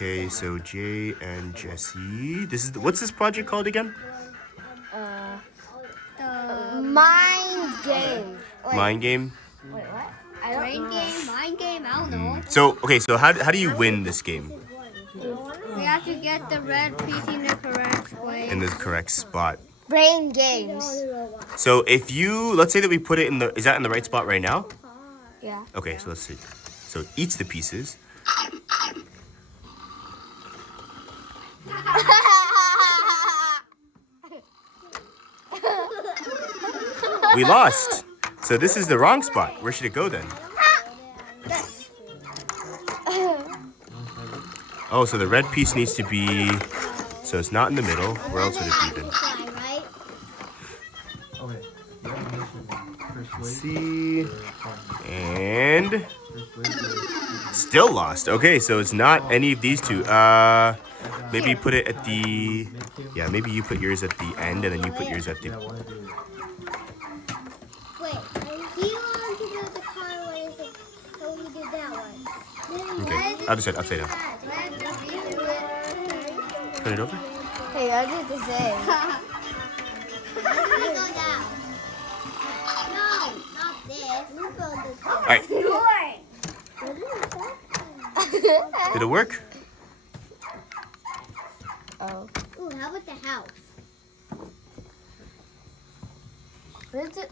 Okay, so Jay and Jesse. What's this project called again? Mind game. Mind game. Wait, what? Brain game, mind game. I don't know. So how do you win this game? We have to get the red piece in the correct place. In the correct spot. Brain games. So if let's say that we put it is that in the right spot right now? Yeah. Okay, so let's see. So it eats the pieces. We lost. So this is the wrong spot. Where should it go then? Oh, so the red piece needs to be, so it's not in the middle. Where else would it be then? Let's see. And still lost. Okay, so it's not any of these two. Maybe put it at the, yeah, maybe you put yours at the end and then you put yours at the. Wait, do you want to do the car way so we do that one? Okay, I'll just set it upside down. Turn it over. Hey, I did the same. Let me go down. No, not this. You go this way. All right. Did it work? Oh. Ooh, how about the house? Where's it?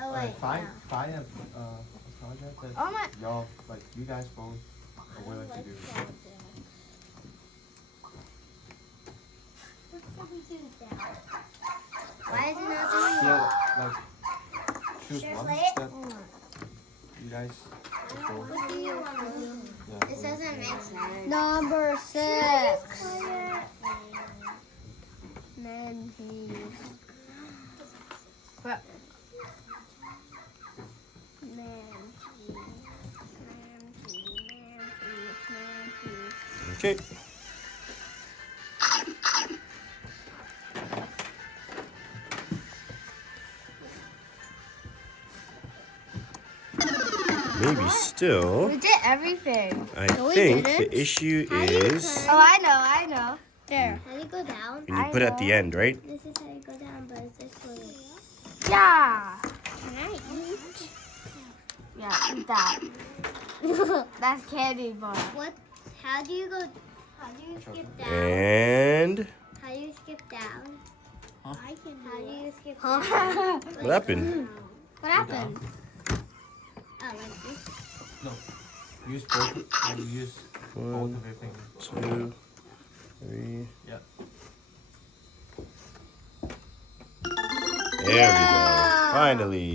Oh, wait. Find a project that Oh my. y'all, like, you guys both are willing to do. Why is it not doing Yeah, like, choose one that you guys both. What do you want to do? Yeah. This doesn't make sense. Number 6. Man, please. What? Okay. Maybe still. We did everything. I No, we think didn't. the issue is Oh, I know. There. How do you go down? when you put it at the end, right? This is how you go down, but it's this way. Yeah. Can I eat? Yeah, eat that. That's candy bar. What? How do you go? How do you skip down? And How do you skip down? Huh? I can. How do you skip Huh? down? what happened? What happened? Oh, like this. No. Use both. Use both One, of your fingers. 2, 3. Yeah. There we go. Finally.